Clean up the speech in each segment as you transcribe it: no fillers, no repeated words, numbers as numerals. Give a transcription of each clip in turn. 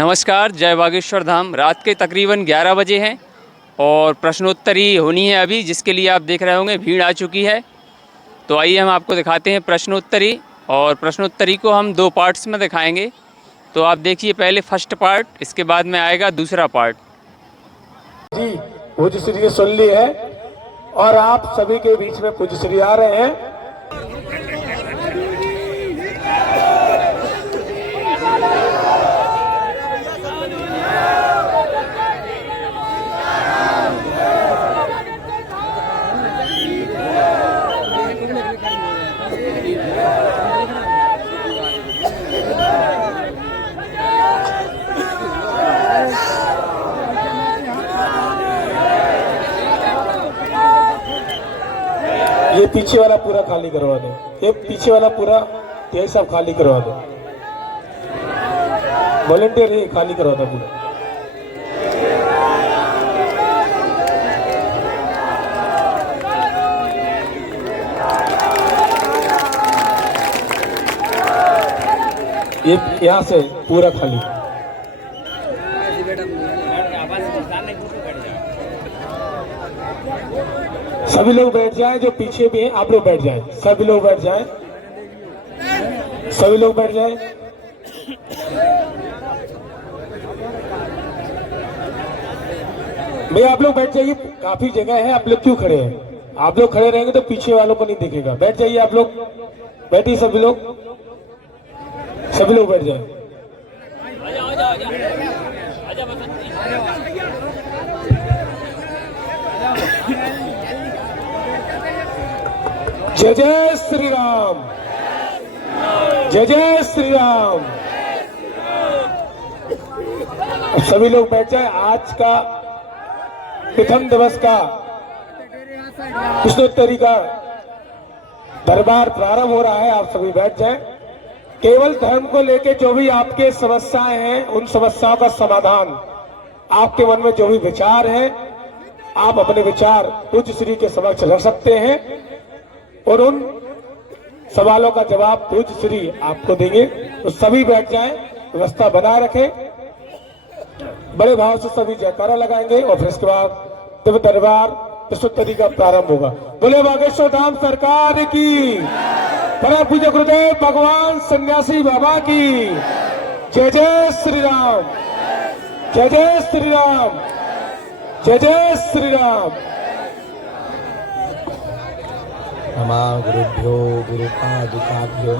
नमस्कार, जय बागेश्वर धाम। रात के तकरीबन 11 बजे हैं और प्रश्नोत्तरी होनी है अभी, जिसके लिए आप देख रहे होंगे भीड़ आ चुकी है। तो आइए हम आपको दिखाते हैं प्रश्नोत्तरी, और प्रश्नोत्तरी को हम 2 पार्ट्स में दिखाएंगे। तो आप देखिए पहले फर्स्ट पार्ट, इसके बाद में आएगा दूसरा पार्ट। जी पूज्य श्री ने सुन ली है और आप सभी के बीच में पूज्य श्री आ रहे हैं। ये पीछे वाला पूरा खाली करवा दो, ये पीछे वाला पूरा ये सब खाली करवा दो। वॉलंटियर ये खाली करवा दो पूरा। ये यहाँ से पूरा खाली। सभी लोग बैठ जाएं, जो पीछे भी हैं आप लोग बैठ जाएं, सभी लोग बैठ जाएं, सभी लोग बैठ जाएं। भैया आप लोग बैठ जाइए, काफी जगह है, आप लोग क्यों खड़े हैं? आप लोग खड़े रहेंगे तो पीछे वालों को नहीं दिखेगा। बैठ जाइए आप लोग, बैठिए सभी लोग, सभी लोग बैठ जाएं। जय जय श्री राम, जय जय श्री राम। सभी लोग बैठ जाए। आज का प्रथम दिवस का प्रश्नोत्तरी का दरबार प्रारंभ हो रहा है। आप सभी बैठ जाएं। केवल धर्म को लेकर जो भी आपके समस्याएं हैं, उन समस्याओं का समाधान, आपके मन में जो भी विचार है, आप अपने विचार पूज्य श्री के समक्ष रख सकते हैं और उन सवालों का जवाब पूज्य श्री आपको देंगे। तो सभी बैठ जाएं, व्यवस्था बनाए रखें। बड़े भाव से सभी जयकारा लगाएंगे और फिर इसके बाद दिव्य दरबार प्रश्नोत्तरी का प्रारंभ होगा। बोले बागेश्वर धाम सरकार की, परम पूज्य गुरुदेव भगवान सन्यासी बाबा की। जय जय श्री राम, जय जय श्री राम, जय जय श्री राम। नमः गुरुभ्यो गुरुपादुकाभ्यो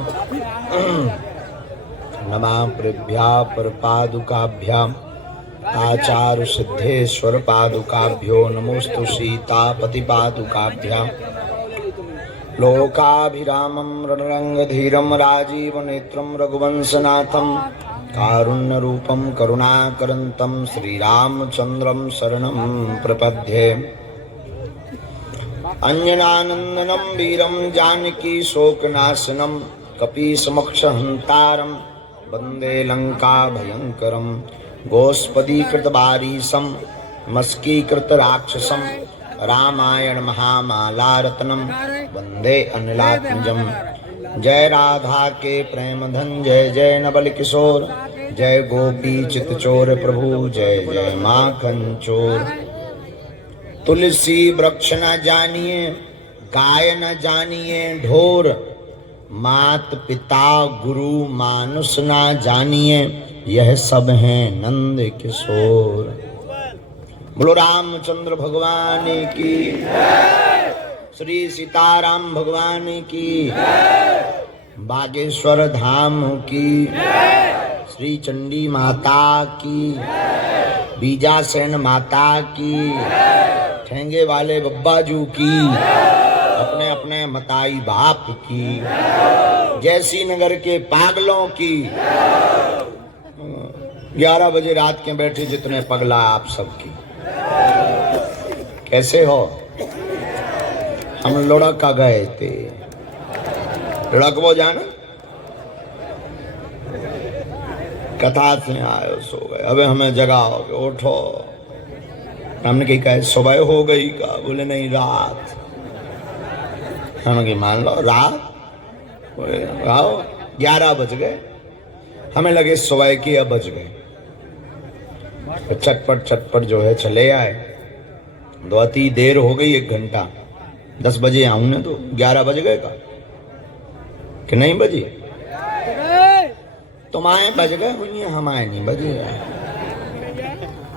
नमः प्रेभ्यः परपादुकाभ्याम् आचार्य सिद्धेश्वर पादुकाभ्यो नमोस्तु सीतापति पादुकाभ्याम् लोकाभिरामं रणरंगधीरं राजीवनेत्रं रघुवंशनाथं कारुण्यरूपं करुणाकरन्तं श्रीरामचन्द्रं शरणं प्रपद्ये। अंजनानंदनं वीरं जानकी शोकनाशनं कपीसमक्षहन्तारं वन्दे लंका भयंकरं गोस्पदीकृतवारीशं मस्कीकृतराक्षसं रामायण महामालारत्नं वन्दे अनिलात्मजं। जय राधा के प्रेम धन, जय जय नवल किशोर, जय गोपी चितचोर प्रभु, जय जय माखन चोर। तुलसी वृक्ष न जानिए, गाय न जानिए ढोर, मात पिता गुरु मानुष न जानिए, यह सब हैं नंद किशोर। बोलो रामचंद्र भगवान की, श्री सीताराम भगवान की, बागेश्वर धाम की, श्री चंडी माता की, बीजासेन माता की, ठेंगे वाले बब्बाजू की, अपने अपने मताई बाप की, जैसी नगर के पागलों की, 11 बजे रात के बैठे जितने पगला आप सबकी। कैसे हो? हम लुढ़क गए थे, लुढ़क वो जाना, कथा से आए सो गए, अबे हमें जगाओगे, उठो। हमने कहा सुबह हो गई का? बोले नहीं, रात। हमने कहा मान लो रात, बोले आओ 11 बज गए। हमें लगे सुबह के अब बज गए। चटपट चटपट जो है चले आए। तो अति देर हो गई, 1 घंटा। 10 बजे आऊं ना तो 11 बज गए का कि नहीं बजी? तुम आए बज गए हुई, हम आए नहीं बजे।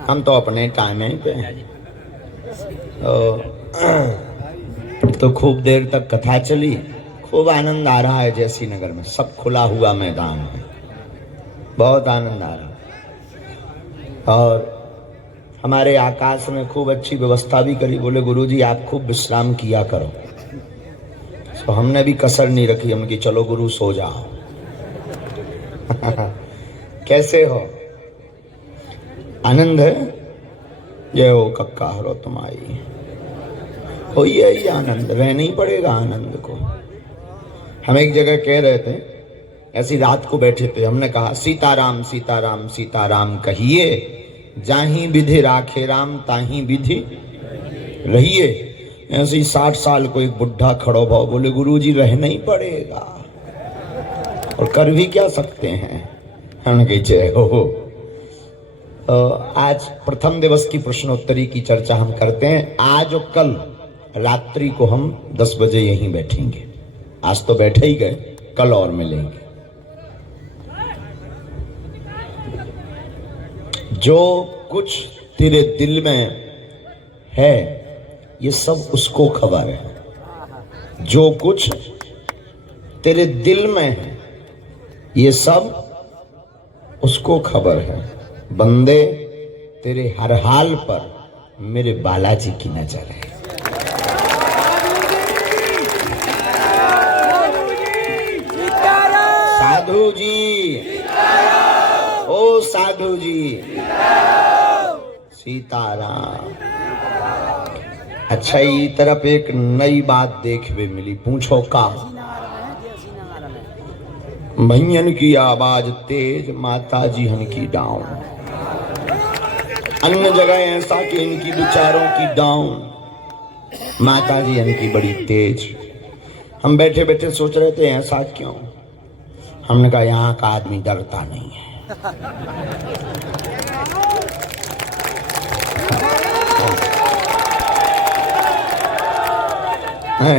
हम तो अपने टाइम ही पे हैं। तो खूब देर तक कथा चली, खूब आनंद आ रहा है। जैसी नगर में सब खुला हुआ मैदान है, बहुत आनंद आ रहा है। और हमारे आकाश में खूब अच्छी व्यवस्था भी करी। बोले गुरुजी आप खूब विश्राम किया करो। तो हमने भी कसर नहीं रखी, हम कि चलो गुरु सो जाओ। कैसे हो? आनंद है? जय हो कक्का हरो तुम आई। हो ही आनंद, रहना ही पड़ेगा आनंद को। हम एक जगह कह रहे थे, ऐसी रात को बैठे थे, हमने कहा सीताराम सीताराम सीताराम कहिए, जाही विधि राखे राम ताही विधि रहिए। ऐसे ही 60 साल को एक बुढ़ा खड़ो भाव बोले गुरुजी रहना ही पड़ेगा, और कर भी क्या सकते हैं। हम कहे जय हो। आज प्रथम दिवस की प्रश्नोत्तरी की चर्चा हम करते हैं। आज और कल रात्रि को हम 10 बजे यहीं बैठेंगे। आज तो बैठे ही गए, कल और मिलेंगे। जो कुछ तेरे दिल में है ये सब उसको खबर है। जो कुछ तेरे दिल में है ये सब उसको खबर है। बंदे तेरे हर हाल पर मेरे बालाजी की नजर है। साधु जी, ओ साधु जी, सीताराम। अच्छा ये तरफ एक नई बात देखने मिली। पूछो का? भैयन की आवाज तेज, माता जी हन की डाउन। अन्य जगह ऐसा कि इनकी विचारों की डाउन, माता जी हन की बड़ी तेज। हम बैठे बैठे सोच रहे थे ऐसा क्यों। हमने कहा यहाँ का आदमी डरता नहीं है।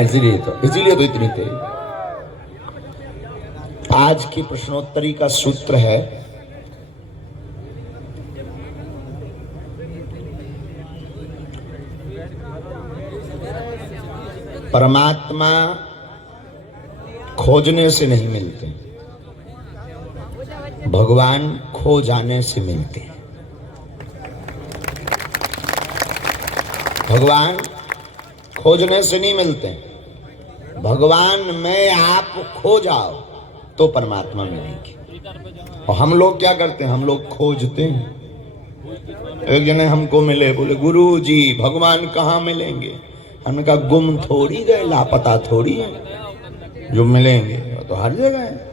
इसीलिए तो इतनी तेज। आज की प्रश्नोत्तरी का सूत्र है परमात्मा खोजने से नहीं मिलते, भगवान खो जाने से मिलते हैं। भगवान खोजने से नहीं मिलते, भगवान में आप खो जाओ तो परमात्मा मिलेंगे। और हम लोग क्या करते हैं, हम लोग खोजते हैं। एक जने हमको मिले, बोले गुरु जी भगवान कहाँ मिलेंगे। हमने कहा गुम थोड़ी गए, लापता थोड़ी है, जो मिलेंगे वो तो हर जगह है।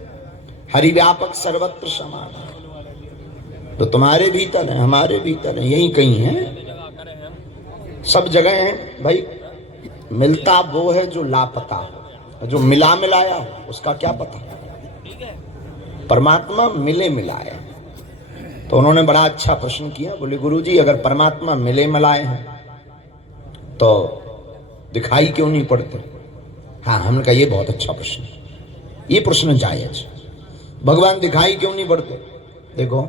हरि व्यापक सर्वत्र समान है। तो तुम्हारे भीतर है, हमारे भीतर है, यही कहीं है, सब जगह है भाई। मिलता वो है जो लापता हो, जो मिला मिलाया हो उसका क्या पता। परमात्मा मिले मिलाए। तो उन्होंने बड़ा अच्छा प्रश्न किया। बोले गुरुजी अगर परमात्मा मिले मिलाए हैं तो दिखाई क्यों नहीं पड़ते। हाँ, हमने कहा ये बहुत अच्छा प्रश्न, ये प्रश्न जायज। भगवान दिखाई क्यों नहीं पड़ते। देखो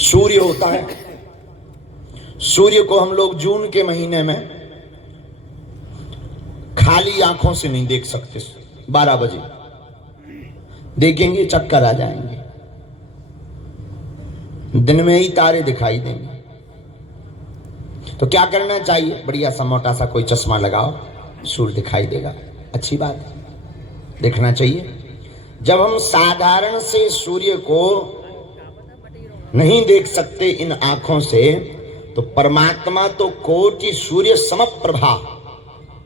सूर्य होता है, सूर्य को हम लोग जून के महीने में खाली आंखों से नहीं देख सकते। 12 बजे देखेंगे चक्कर आ जाएंगे। दिन में ही तारे दिखाई देंगे। तो क्या करना चाहिए, बढ़िया सा मोटा सा कोई चश्मा लगाओ, सूर्य दिखाई देगा, अच्छी बात है, देखना चाहिए। जब हम साधारण से सूर्य को नहीं देख सकते इन आंखों से, तो परमात्मा तो कोटि सूर्य समप्रभा,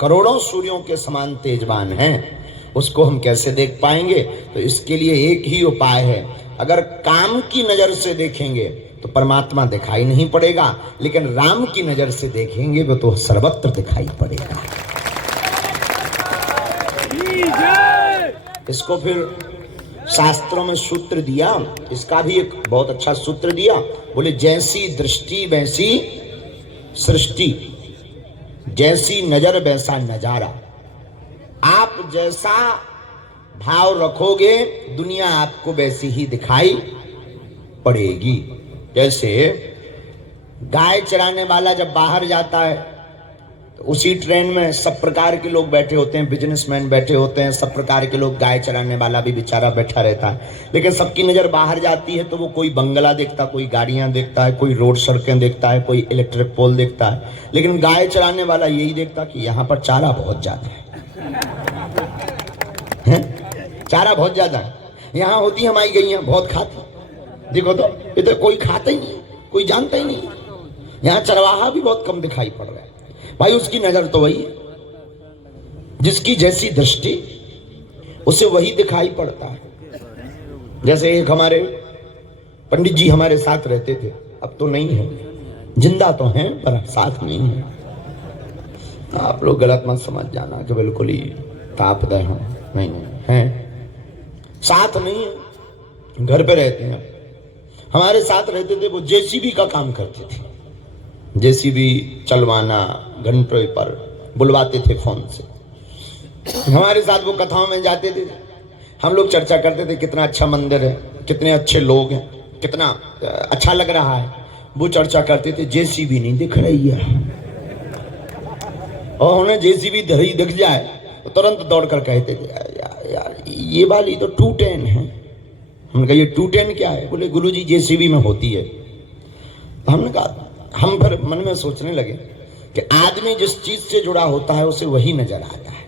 करोड़ों सूर्यों के समान तेजवान हैं, उसको हम कैसे देख पाएंगे। तो इसके लिए एक ही उपाय है। अगर काम की नजर से देखेंगे तो परमात्मा दिखाई नहीं पड़ेगा, लेकिन राम की नजर से देखेंगे वो तो सर्वत्र दिखाई पड़ेगा। इसको फिर शास्त्रों में सूत्र दिया, इसका भी एक बहुत अच्छा सूत्र दिया। बोले जैसी दृष्टि वैसी सृष्टि, जैसी नजर वैसा नजारा। आप जैसा भाव रखोगे दुनिया आपको वैसी ही दिखाई पड़ेगी। जैसे गाय चराने वाला जब बाहर जाता है तो उसी ट्रेन में सब प्रकार के लोग बैठे होते हैं, बिजनेसमैन बैठे होते हैं, सब प्रकार के लोग, गाय चराने वाला भी बेचारा बैठा रहता है। लेकिन सबकी नजर बाहर जाती है तो वो कोई बंगला देखता, कोई गाड़ियां देखता है, कोई रोड सड़कें देखता है, कोई इलेक्ट्रिक पोल देखता है। लेकिन गाय चराने वाला यही देखता कि यहाँ पर चारा बहुत ज्यादा है, चारा बहुत ज्यादा है, यहाँ होती हमारी गैयां बहुत खाती। देखो तो इधर कोई खाता ही नहीं, कोई जानता ही नहीं, यहाँ चरवाहा भी बहुत कम दिखाई पड़ रहा है। भाई उसकी नजर तो वही है, जिसकी जैसी दृष्टि उसे वही दिखाई पड़ता है। जैसे एक हमारे पंडित जी हमारे साथ रहते थे, अब तो नहीं है, जिंदा तो हैं पर साथ नहीं है। आप लोग गलत मत समझ जाना कि बिल्कुल ही तापदय हम, नहीं हैं, साथ नहीं है, घर पे रहते हैं। हमारे साथ रहते थे, वो जेसीबी का काम करते थे, जेसीबी चलवाना, घंटों पर बुलवाते थे फोन से। हमारे साथ वो कथाओं में जाते थे, हम लोग चर्चा करते थे कितना अच्छा मंदिर है, कितने अच्छे लोग हैं, कितना अच्छा लग रहा है। वो चर्चा करते थे जेसीबी नहीं दिख रही है, और उन्हें जेसीबी धरी दिख जाए तो तुरंत दौड़ कर कहते थे यार ये वाली तो 210 है। हमने कहा ये 210 क्या है? बोले गुरुजी जेसीबी में होती है। तो हमने कहा, हम फिर मन में सोचने लगे कि आदमी जिस चीज से जुड़ा होता है उसे वही नजर आता है।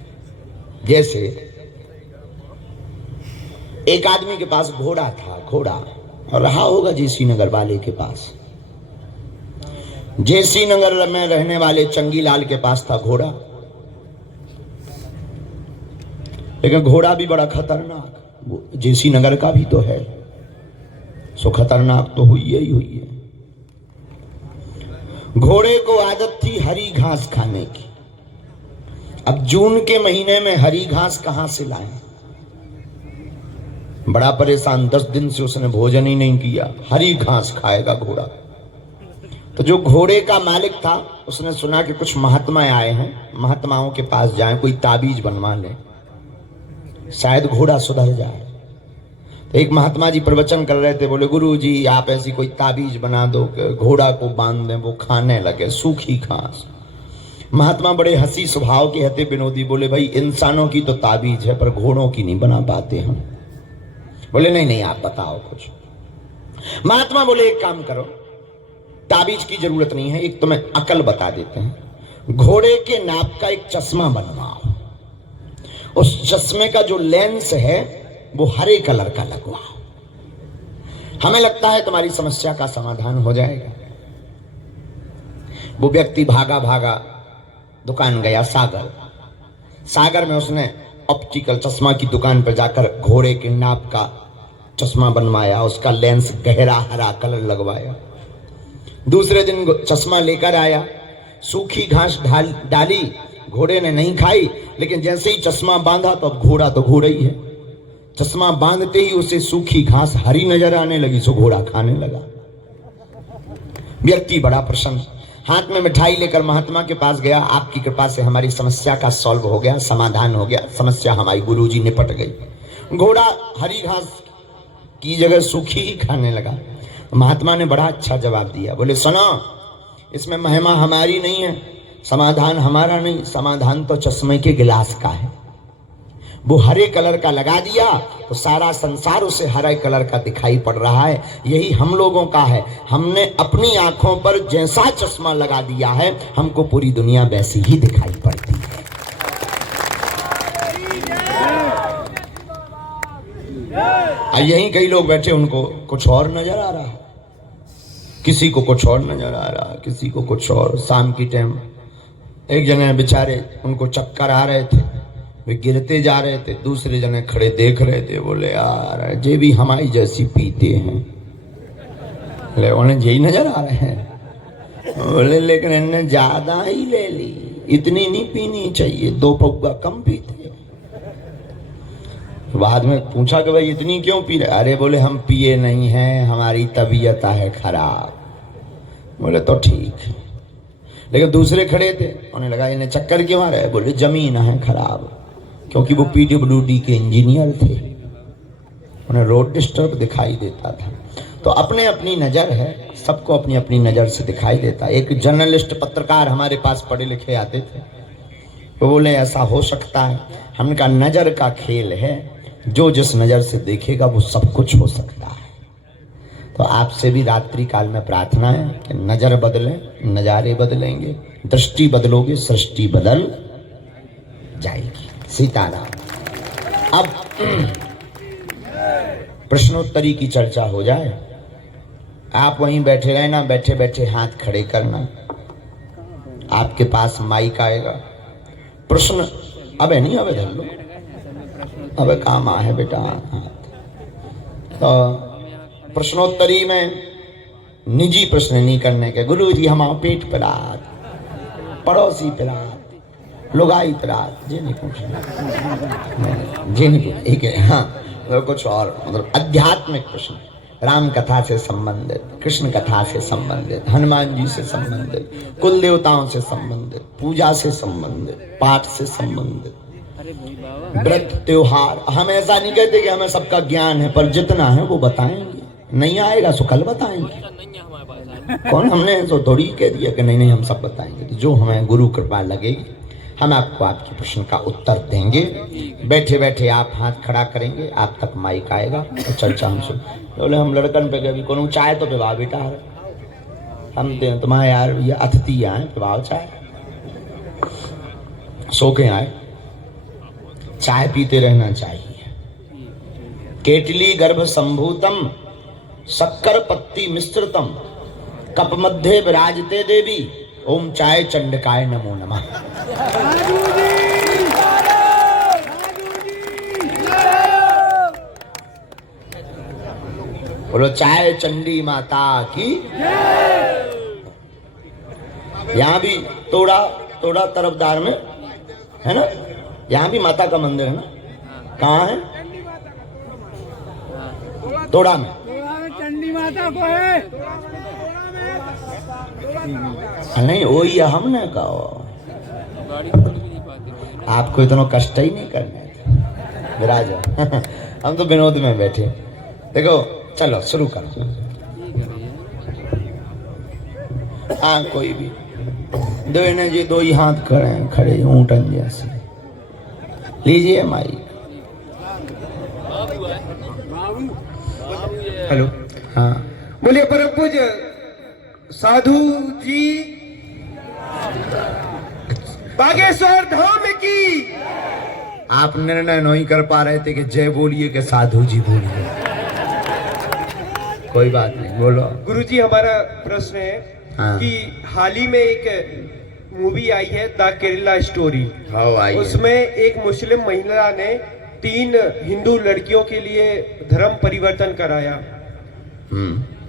जैसे एक आदमी के पास घोड़ा था, घोड़ा, और रहा होगा जेसी नगर वाले के पास। जेसी नगर में रहने वाले चंगीलाल के पास था घोड़ा, लेकिन घोड़ा भी बड़ा खतरनाक, जेसी नगर का भी तो है, सो खतरनाक तो हुई ही हुई है। घोड़े को आदत थी हरी घास खाने की। अब जून के महीने में हरी घास कहां से लाएं? बड़ा परेशान, 10 दिन से उसने भोजन ही नहीं किया, हरी घास खाएगा घोड़ा। तो जो घोड़े का मालिक था उसने सुना कि कुछ महात्मा आए हैं, महात्माओं के पास जाएं, कोई ताबीज बनवा लें, शायद घोड़ा सुधर जाए। तो एक महात्मा जी प्रवचन कर रहे थे, बोले गुरु जी आप ऐसी कोई ताबीज बना दो कि घोड़ा को बांध दें, वो खाने लगे सूखी घास। महात्मा बड़े हंसी स्वभाव के हते विनोदी, बोले भाई इंसानों की तो ताबीज है पर घोड़ों की नहीं बना पाते हम। बोले नहीं आप बताओ कुछ। महात्मा बोले एक काम करो, ताबीज की जरूरत नहीं है, एक तुम्हें अकल बता देते हैं। घोड़े के नाप का एक चश्मा बनवाओ, उस चश्मे का जो लेंस है वो हरे कलर का लगवाओ, हमें लगता है तुम्हारी समस्या का समाधान हो जाएगा। वो व्यक्ति भागा भागा दुकान गया सागर। सागर में उसने ऑप्टिकल चश्मा की दुकान पर जाकर घोड़े के नाप का चश्मा बनवाया, उसका लेंस गहरा हरा कलर लगवाया। दूसरे दिन चश्मा लेकर आया, सूखी घास डाली, घोड़े ने नहीं खाई, लेकिन जैसे ही चश्मा बांधा तो अब घोड़ा तो घोड़ा ही है। चश्मा बांधते ही उसे सूखी घास हरी नजर आने लगी, सो घोड़ा खाने लगा। व्यक्ति बड़ा प्रसन्न, हाथ में मिठाई लेकर महात्मा के पास गया, आपकी कृपा से हमारी समस्या का सॉल्व हो गया, समाधान हो गया, समस्या हमारी गुरुजी निपट गई। घोड़ा हरी घास की जगह सूखी ही खाने लगा। महात्मा ने बड़ा अच्छा जवाब दिया, बोले सुनो, इसमें महिमा हमारी नहीं है, समाधान हमारा नहीं, समाधान तो चश्मे के गिलास का है। वो हरे कलर का लगा दिया तो सारा संसार उसे हरे कलर का दिखाई पड़ रहा है। यही हम लोगों का है, हमने अपनी आंखों पर जैसा चश्मा लगा दिया है हमको पूरी दुनिया वैसी ही दिखाई पड़ती है। यहीं कई लोग बैठे, उनको कुछ और नजर आ रहा है, किसी को कुछ और नजर आ रहा है, किसी को कुछ और। शाम की टाइम एक जने बेचारे, उनको चक्कर आ रहे थे, वे गिरते जा रहे थे, दूसरे जने खड़े देख रहे थे, बोले यार ये भी हमारी जैसी पीते हैं। बोले उन्हें यही नजर आ रहे हैं। बोले लेकिन इन्होंने ज्यादा ही ले ली, इतनी नहीं पीनी चाहिए, 2 पौवा कम पीते। तो बाद में पूछा कि भाई इतनी क्यों पी रहे? अरे बोले हम पिए नहीं हैं, हमारी तबीयत है खराब। बोले तो ठीक, लेकिन दूसरे खड़े थे, उन्हें लगा इन्हें चक्कर क्यों आ रहा है? बोले जमीन है खराब, क्योंकि वो PWD के इंजीनियर थे, उन्हें रोड डिस्टर्ब दिखाई देता था। तो अपने अपनी नज़र है, सबको अपनी अपनी नज़र से दिखाई देता। एक जर्नलिस्ट पत्रकार हमारे पास पढ़े लिखे आते थे, वो बोले ऐसा हो सकता है। हमने कहा नज़र का खेल है, जो जिस नज़र से देखेगा वो सब कुछ हो सकता है। तो आपसे भी रात्रि काल में प्रार्थना है कि नज़र बदलें, नज़ारे बदलेंगे, दृष्टि बदलोगे सृष्टि बदल जाएगी। सीताराम। अब प्रश्नोत्तरी की चर्चा हो जाए। आप वहीं बैठे रहना, बैठे बैठे हाथ खड़े करना, आपके पास माइक आएगा। प्रश्न अबे नहीं, अबे धर लो, अबे काम है बेटा हाथ। तो प्रश्नोत्तरी में निजी प्रश्न नहीं करने के। गुरु जी हमारा पेट परात, पड़ोसी परात, लुगाई परात, ये नहीं पूछना, ये नहीं पूछना, ठीक है। हाँ, तो कुछ और मतलब आध्यात्मिक प्रश्न, राम कथा से संबंधित, कृष्ण कथा से संबंधित, हनुमान जी से संबंधित, कुल देवताओं से संबंधित, पूजा से संबंधित, पाठ से संबंधित, व्रत त्योहार। हम ऐसा नहीं कहते कि हमें सबका ज्ञान है, पर जितना है वो बताएंगे। नहीं आएगा सो कल बताएंगे। कौन हमने तो थोड़ी कह दिया कि नहीं नहीं हम सब बताएंगे। तो जो हमें गुरु कृपा लगेगी हम आपको आपके प्रश्न का उत्तर देंगे। बैठे बैठे आप हाथ खड़ा करेंगे, आप तक माइक आएगा तो चर्चा हम सुन। बोले हम लड़कन पे कभी कोनो चाय तो पिवा बेटा, हम तुम्हारे यार ये अतिथि आए, पिवाओ चाय, सो के आए, चाय पीते रहना चाहिए। केटली गर्भ संभूतम शक्कर पत्ती मिश्रितम कप मध्य विराजते देवी ओम चाय चंडकाय नमो नमः। बोलो चाय चंडी माता की। यहाँ भी तोड़ा तरफदार में है ना, यहाँ भी माता का मंदिर है ना। कहाँ है? तोड़ा में चंडी माता को है। नहीं वही हमने कहा, आपको इतना कष्ट ही नहीं करना है विराज। हम तो विनोद में बैठे। देखो चलो शुरू करो। हाँ कोई भी दो ने जी, दो ही हाथ खड़े ऊंटन जैसे। लीजिए माइक। हेलो। हाँ बोलिए परम पूज्य साधु जी बागेश्वर धाम की। आप निर्णय नहीं कर पा रहे थे कि जय बोलिए कि साधु जी बोलिए। कोई बात नहीं, बोलो। गुरुजी हमारा प्रश्न है हाँ। कि हाल ही में एक मूवी आई है द केरला स्टोरी। उसमें एक मुस्लिम महिला ने 3 हिंदू लड़कियों के लिए धर्म परिवर्तन कराया।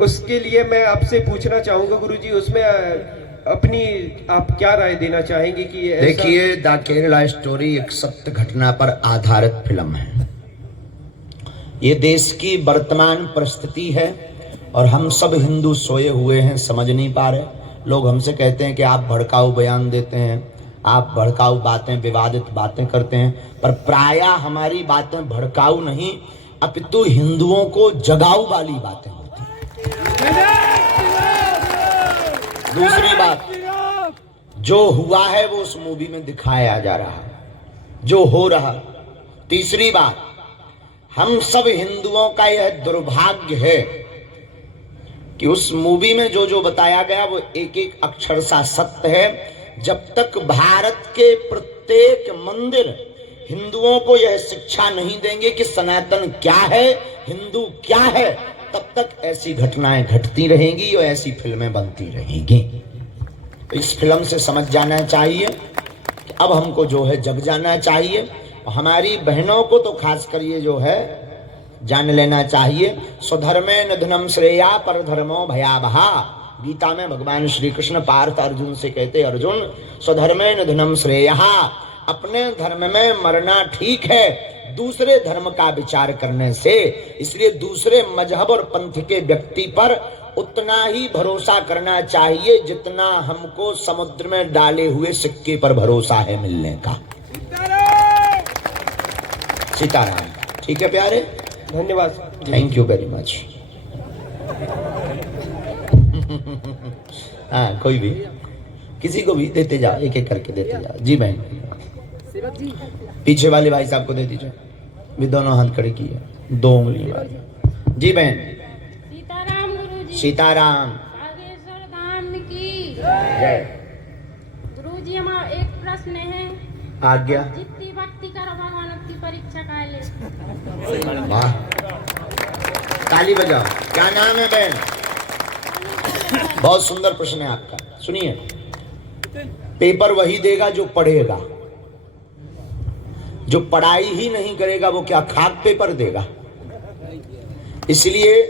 उसके लिए मैं आपसे पूछना चाहूंगा गुरुजी, उसमें अपनी आप क्या राय देना चाहेंगे कि देखिए द केरला स्टोरी एक सत्य घटना पर आधारित फिल्म है। ये देश की वर्तमान परिस्थिति है और हम सब हिंदू सोए हुए हैं, समझ नहीं पा रहे। लोग हमसे कहते हैं कि आप भड़काऊ बयान देते हैं, आप भड़काऊ बातें, विवादित बातें करते हैं, पर प्रायः हमारी बातें भड़काऊ नहीं अपितु हिंदुओं को जगाऊ वाली बातें होती हैं। दूसरी बात, जो हुआ है वो उस मूवी में दिखाया जा रहा है, जो हो रहा। तीसरी बात, हम सब हिंदुओं का यह दुर्भाग्य है कि उस मूवी में जो जो बताया गया वो एक एक अक्षर सा सत्य है। जब तक भारत के प्रत्येक मंदिर हिंदुओं को यह शिक्षा नहीं देंगे कि सनातन क्या है, हिंदू क्या है, तब तक ऐसी घटनाएं घटती रहेंगी और ऐसी फिल्में बनती रहेंगी। इस फिल्म से समझ जाना चाहिए कि अब हमको जो है जग जाना चाहिए। हमारी बहनों को तो खासकर ये जो है जान लेना चाहिए। स्वधर्मे निधनम श्रेया पर धर्मो भयावहा। गीता में भगवान श्री कृष्ण पार्थ अर्जुन से कहते, अर्जुन स्वधर्मे निधनम श्रेया, अपने धर्म में मरना ठीक है, दूसरे धर्म का विचार करने से। इसलिए दूसरे मजहब और पंथ के व्यक्ति पर उतना ही भरोसा करना चाहिए जितना हमको समुद्र में डाले हुए सिक्के पर भरोसा है मिलने का। सीताराम। ठीक है प्यारे, धन्यवाद। Thank you very much. हाँ, कोई भी किसी को भी देते जाओ, एक एक करके देते जाओ। जी बहन, पीछे वाले भाई साहब को दे दीजिए। भी दोनों हाथ खड़े किए, 2 उंगलियां। जी बहन। सीताराम गुरुजी। सीताराम। बागेश्वर धाम की जय। गुरुजी, हमारा एक प्रश्न है। आज्ञा। जितनी भक्ति करो भगवान उतनी परीक्षा का ले। वाह, ताली बजाओ। क्या नाम है बहन? बहुत सुंदर प्रश्न है आपका। सुनिए, पेपर वही देगा जो पढ़ेगा। जो पढ़ाई ही नहीं करेगा वो क्या खाक पेपर देगा? इसलिए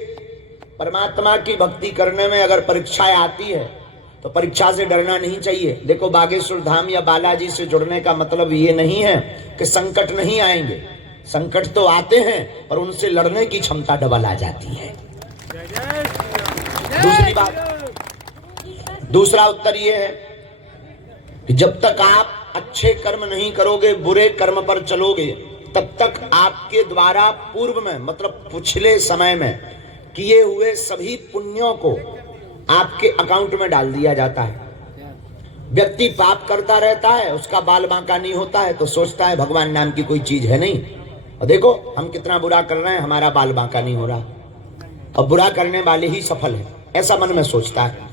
परमात्मा की भक्ति करने में अगर परीक्षाएं आती है तो परीक्षा से डरना नहीं चाहिए। देखो, बागेश्वर धाम या बालाजी से जुड़ने का मतलब ये नहीं है कि संकट नहीं आएंगे। संकट तो आते हैं और उनसे लड़ने की क्षमता डबल आ जाती है। दूसरी बात, दूसरा उत्तर ये है कि जब तक आप अच्छे कर्म नहीं करोगे, बुरे कर्म पर चलोगे, तब तक आपके द्वारा पूर्व में, मतलब पिछले समय में किए हुए सभी पुण्यों को आपके अकाउंट में डाल दिया जाता है। व्यक्ति पाप करता रहता है, उसका बाल बांका नहीं होता है तो सोचता है भगवान नाम की कोई चीज है नहीं। और देखो हम कितना बुरा कर रहे हैं, हमारा बाल बांका नहीं हो रहा, और बुरा करने वाले ही सफल है, ऐसा मन में सोचता है।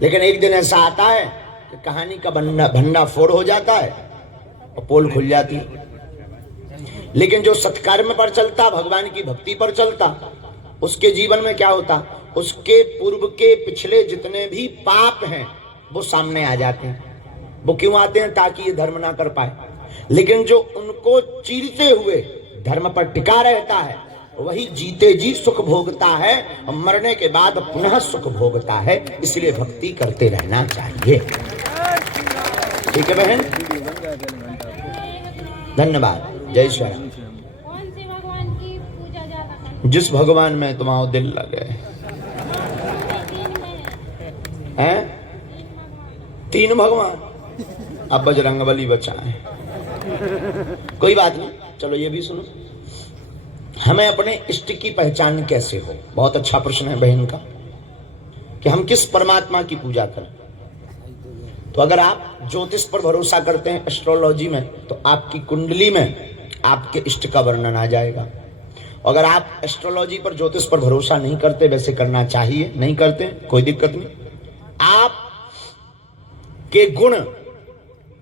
लेकिन एक दिन ऐसा आता है कि कहानी का भंडा फोड़ हो जाता है और पोल खुल जाती है। लेकिन जो सत्कर्म पर चलता, भगवान की भक्ति पर चलता, उसके जीवन में क्या होता? उसके पूर्व के पिछले जितने भी पाप हैं वो सामने आ जाते हैं। वो क्यों आते हैं? ताकि ये धर्म ना कर पाए। लेकिन जो उनको चीरते हुए धर्म पर टिका रहता है वही जीते जी सुख भोगता है और मरने के बाद पुनः सुख भोगता है। इसलिए भक्ति करते रहना चाहिए। ठीक है बहन, धन्यवाद। जय श्री राम। कौन से भगवान की पूजा ज्यादा करते जिस भगवान में तुम्हारा दिल लगे। हैं? 3 भगवान। अब बजरंगबली बचाए। कोई बात नहीं, चलो ये भी सुनो। हमें अपने इष्ट की पहचान कैसे हो? बहुत अच्छा प्रश्न है बहन का, कि हम किस परमात्मा की पूजा करें। तो अगर आप ज्योतिष पर भरोसा करते हैं, एस्ट्रोलॉजी में, तो आपकी कुंडली में आपके इष्ट का वर्णन आ जाएगा। अगर आप एस्ट्रोलॉजी पर, ज्योतिष पर भरोसा नहीं करते, वैसे करना चाहिए, नहीं करते कोई दिक्कत नहीं। आप के गुण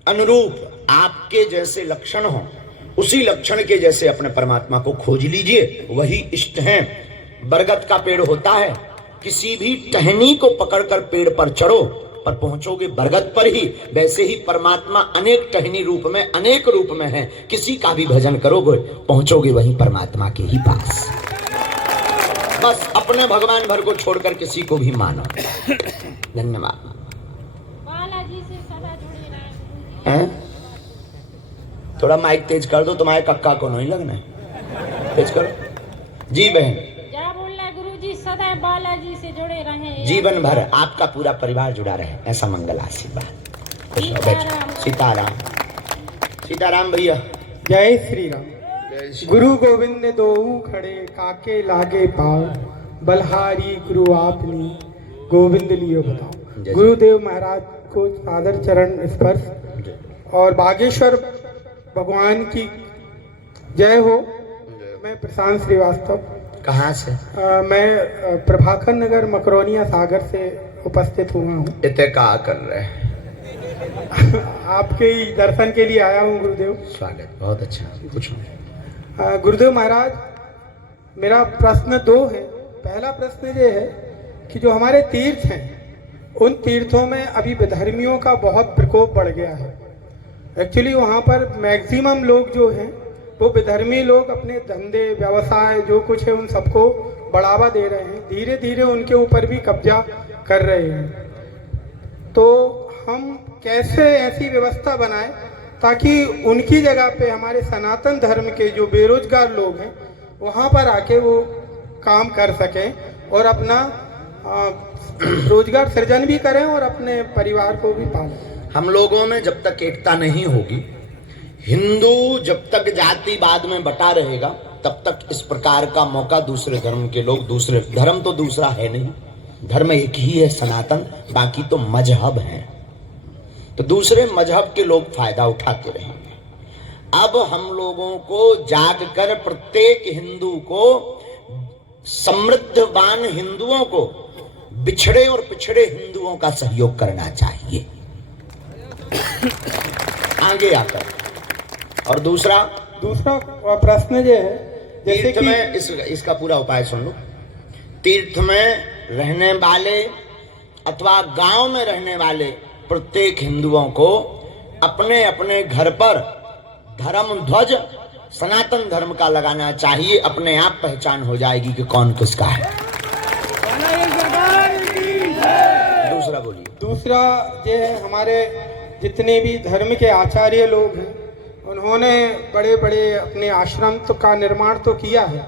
अनुरूप आपके जैसे लक्षण हो, उसी लक्षण के जैसे अपने परमात्मा को खोज लीजिए, वही इष्ट हैं। बरगद का पेड़ होता है, किसी भी टहनी को पकड़कर पेड़ पर चढ़ो पर पहुंचोगे बरगद पर ही। वैसे ही परमात्मा अनेक टहनी रूप में, अनेक रूप में है। किसी का भी भजन करोगे पहुंचोगे वही परमात्मा के ही पास। बस अपने भगवान भर को छोड़कर किसी को भी मानो। धन्यवाद। बालाजी से सदा जुड़े रहे। थोड़ा माइक तेज कर दो, तुम्हारे कक्का को नहीं लगना है। तेज करो। जी बहन। क्या बोल रहा गुरुजी? सदा बालाजी से जुड़े रहे, जीवन भर आपका पूरा परिवार जुड़ा रहे, ऐसा मंगल आशीर्वाद। खुश रहो, बैठो। सीताराम। सीताराम भैया। जय श्री राम। गुरु गोविंद दोऊ खड़े, काके लागे पाओ, बलहारी गुरु आपने गोविंद लियो बताओ। गुरुदेव महाराज को सादर चरण स्पर्श और बागेश्वर भगवान की जय हो। मैं प्रशांत श्रीवास्तव। कहाँ से? मैं प्रभाकर नगर मकरोनिया सागर से उपस्थित हुआ हूँ। इतने कहा कर रहे हैं? आपके ही दर्शन के लिए आया हूँ गुरुदेव। स्वागत, बहुत अच्छा। कुछ गुरुदेव महाराज, मेरा प्रश्न 2 है। पहला प्रश्न ये है कि जो हमारे तीर्थ हैं, उन तीर्थों में अभी विधर्मियों का बहुत प्रकोप बढ़ गया है। एक्चुअली वहाँ पर मैक्सिमम लोग जो हैं वो विधर्मी लोग अपने धंधे व्यवसाय जो कुछ है उन सबको बढ़ावा दे रहे हैं, धीरे धीरे उनके ऊपर भी कब्जा कर रहे हैं। तो हम कैसे ऐसी व्यवस्था बनाएं ताकि उनकी जगह पे हमारे सनातन धर्म के जो बेरोजगार लोग हैं वहाँ पर आके वो काम कर सकें और अपना रोजगार सृजन भी करें और अपने परिवार को भी पालें। हम लोगों में जब तक एकता नहीं होगी, हिंदू जब तक जातिवाद में बटा रहेगा, तब तक इस प्रकार का मौका दूसरे धर्म के लोग, दूसरे धर्म तो दूसरा है नहीं, धर्म एक ही है सनातन, बाकी तो मजहब हैं, तो दूसरे मजहब के लोग फायदा उठाते रहेंगे। अब हम लोगों को जागकर प्रत्येक हिंदू को, समृद्धवान हिंदुओं को बिछड़े और पिछड़े हिंदुओं का सहयोग करना चाहिए आगे आकर। और दूसरा प्रश्न जो है, जैसे तीर्थ में इसका पूरा उपाय सुन लो। तीर्थ में रहने वाले अथवा गांव में रहने वाले प्रत्येक हिंदुओं को अपने अपने घर पर धर्म ध्वज सनातन धर्म का लगाना चाहिए। अपने आप पहचान हो जाएगी कि कौन किसका है। दूसरा बोलिए। दूसरा जो है, हमारे जितने भी धर्म के आचार्य लोग हैं उन्होंने बड़े बड़े अपने आश्रम का निर्माण तो किया है,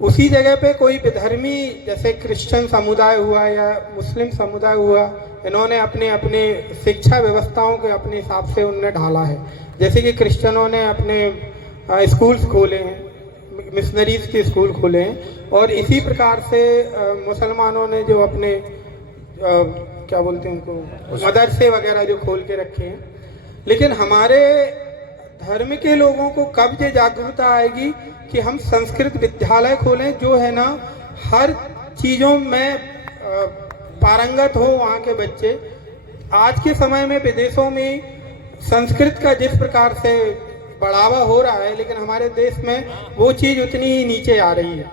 उसी जगह पे कोई विधर्मी जैसे क्रिश्चियन समुदाय हुआ या मुस्लिम समुदाय हुआ, इन्होंने अपने अपने शिक्षा व्यवस्थाओं के अपने हिसाब से उनने ढाला है। जैसे कि क्रिश्चियनों ने अपने स्कूल्स खोले हैं, मिशनरीज के स्कूल खोले हैं, और इसी प्रकार से मुसलमानों ने जो अपने क्या बोलते हैं उनको, मदरसे वगैरह जो खोल के रखे हैं। लेकिन हमारे धर्म के लोगों को कब ये जागरूकता आएगी कि हम संस्कृत विद्यालय खोलें, जो है ना हर चीज़ों में पारंगत हो वहाँ के बच्चे। आज के समय में विदेशों में संस्कृत का जिस प्रकार से बढ़ावा हो रहा है, लेकिन हमारे देश में वो चीज़ उतनी ही नीचे आ रही है।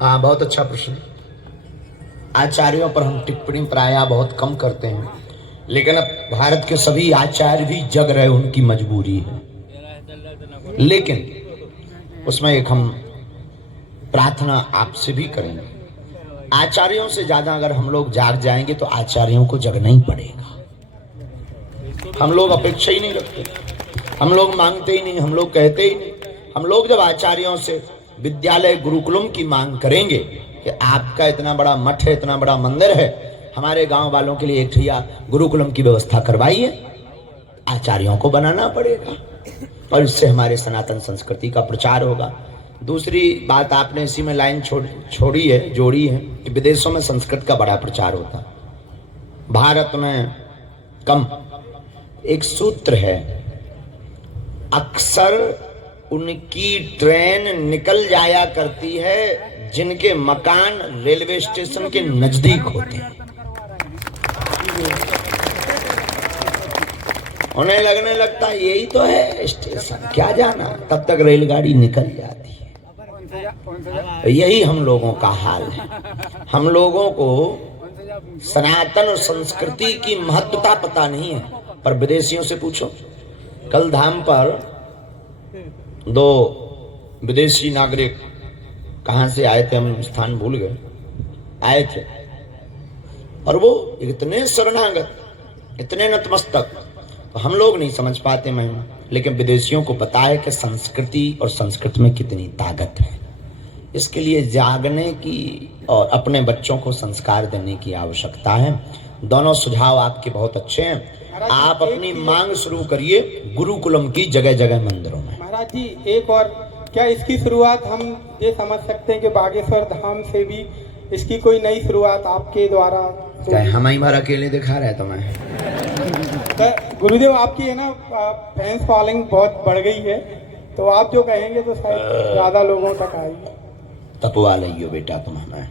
हाँ, बहुत अच्छा प्रश्न। आचार्यों पर हम टिप्पणी प्रायः बहुत कम करते हैं, लेकिन अब भारत के सभी आचार्य भी जग रहे, उनकी मजबूरी है। लेकिन उसमें एक हम प्रार्थना आपसे भी करेंगे, आचार्यों से ज्यादा अगर हम लोग जाग जाएंगे तो आचार्यों को जगना ही पड़ेगा। हम लोग अपेक्षा ही नहीं रखते, हम लोग मांगते ही नहीं, हम लोग कहते ही नहीं। हम लोग जब आचार्यों से विद्यालय गुरुकुलम की मांग करेंगे कि आपका इतना बड़ा मठ है, इतना बड़ा मंदिर है, हमारे गांव वालों के लिए एक ठिया गुरुकुलम की व्यवस्था करवाइए, आचार्यों को बनाना पड़ेगा और इससे हमारे सनातन संस्कृति का प्रचार होगा। दूसरी बात आपने इसी में लाइन जोड़ी है कि विदेशों में संस्कृत का बड़ा प्रचार होता है, भारत में कम। एक सूत्र है, अक्सर उनकी ट्रेन निकल जाया करती है जिनके मकान रेलवे स्टेशन के नजदीक होते हैं। उन्हें लगने लगता है यही तो है स्टेशन, क्या जाना, तब तक रेलगाड़ी निकल जाती है। यही हम लोगों का हाल है। हम लोगों को सनातन और संस्कृति की महत्वता पता नहीं है, पर विदेशियों से पूछो। कल धाम पर 2 विदेशी नागरिक कहां से आए थे, हम स्थान भूल गए, आए थे, और वो इतने शरणागत, इतने नतमस्तक, तो हम लोग नहीं समझ पाते महिमा, लेकिन विदेशियों को पता है कि संस्कृति और संस्कृत में कितनी ताकत है। इसके लिए जागने की और अपने बच्चों को संस्कार देने की आवश्यकता है। दोनों सुझाव आपके बहुत अच्छे हैं। आप अपनी मांग शुरू करिए गुरुकुलम की, जगह जगह मंदिरों में। महाराज जी, एक और, क्या इसकी शुरुआत हम ये समझ सकते हैं कि बागेश्वर धाम से भी इसकी कोई नई शुरुआत आपके द्वारा? क्या हम ही बार अकेले दिखा रहे तो मैं गुरुदेव, आपकी है ना फैंस फॉलोइंग बहुत बढ़ गई है, तो आप जो कहेंगे तो शायद ज्यादा लोगों तक आएगी। तपवा लियो बेटा तुम हमें।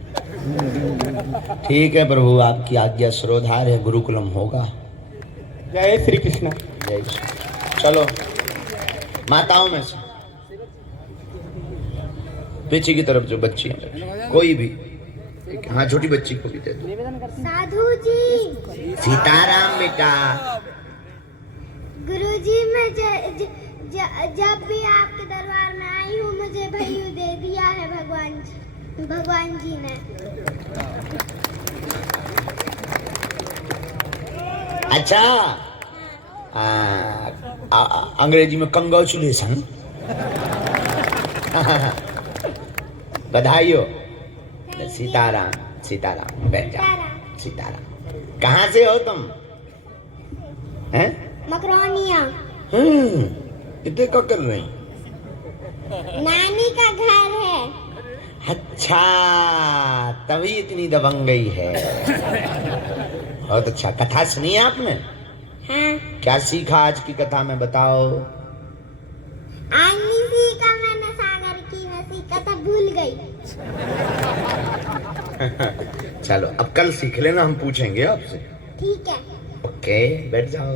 ठीक है प्रभु, आपकी आज्ञा श्रोधार है, गुरुकुलम होगा। जय श्री कृष्ण। जय श्री। चलो माताओं में से पीछे की तरफ जो बच्ची है, कोई भी, हाँ छोटी बच्ची को भी दे दो। साधु जी। सीताराम बेटा। गुरुजी, मैं जब भी आपके दरबार में आई हूँ, मुझे भैयू दे दिया है भगवान जी ने। अच्छा, अंग्रेजी में कंग्रेचुलेशन। बधाई हो। सीताराम सीताराम, बैठ जाओ। सीताराम। कहाँ से हो तुम? हैं? मकरोनिया। इतने क्या कर रही? नानी का घर है। अच्छा, तभी इतनी दबंगई है। बहुत अच्छा। कथा सुनी है आपने? हाँ। क्या सीखा आज की कथा में, बताओ। आज नहीं सीखा मैंने, सागर की मैं सीखा था, भूल गई। चलो अब कल सीख लेना, हम पूछेंगे आपसे। ठीक है। ओके, बैठ जाओ।